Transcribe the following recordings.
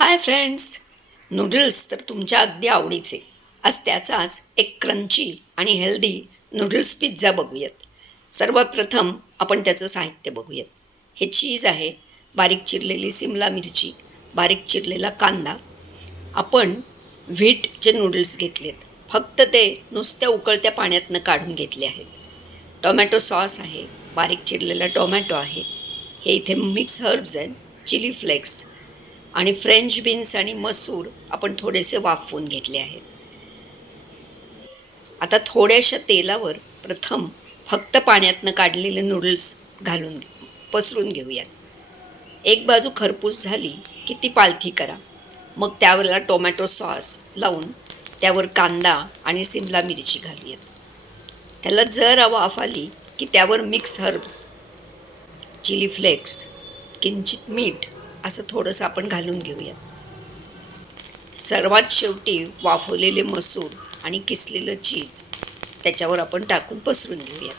Hi friends, noodles तर तुमच्या अगदी आवडीचे. आज त्याचाच एक क्रंची आणि हेल्दी नूडल्स पिझ्झा बघूयात. सर्वात प्रथम आपण त्याचं साहित्य बघूयात. हे चीज आहे, बारीक चिरलेली सिमला मिरची, बारीक चिरलेला कांदा. आपण व्हीटचे नूडल्स घेतलेत, फक्त ते नुसत्या उकळत्या पाण्यातनं काढून घेतले आहेत. टोमॅटो सॉस आहे, बारीक चिरलेला टोमॅटो आहे. हे इथे मिक्स हर्ब्स आहेत, चिली फ्लेक्स आणि फ्रेंच बीन्स आणि मसूर आपण थोडेसे वाफवून घेतले आहेत. आता थोड्याशा तेलावर प्रथम फक्त पाण्यातनं काढलेले नूडल्स घालून पसरून घेऊयात. एक बाजू खरपूस झाली की ती पालथी करा. मग त्यावरला टोमॅटो सॉस लावून त्यावर कांदा आणि सिमला मिरची घालूयात. त्याला जर वाफ आली की त्यावर मिक्स हर्ब्स, चिली फ्लेक्स, किंचित मीठ असं थोडंसं आपण घालून घेऊयात. सर्वात शेवटी वाफवलेले मसूर आणि किसलेलं चीज त्याच्यावर आपण टाकून पसरून घेऊयात.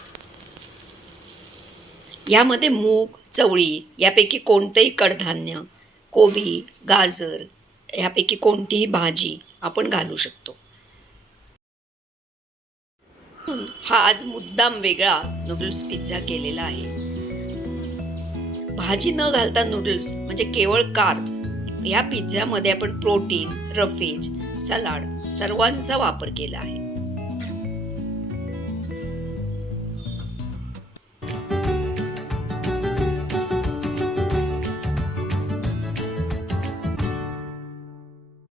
यामध्ये मूग, चवळी यापैकी कोणतंही कडधान्य, कोबी, गाजर यापैकी कोणतीही भाजी आपण घालू शकतो. हा आज मुद्दाम वेगळा नूडल्स पिझ्झा केलेला आहे. भाजी न घालता नूडल्स म्हणजे केवळ कार्ब्स. या पिझ्झ्यामध्ये आपण प्रोटीन, रफेज, सलाड सर्वांचा वापर केला आहे.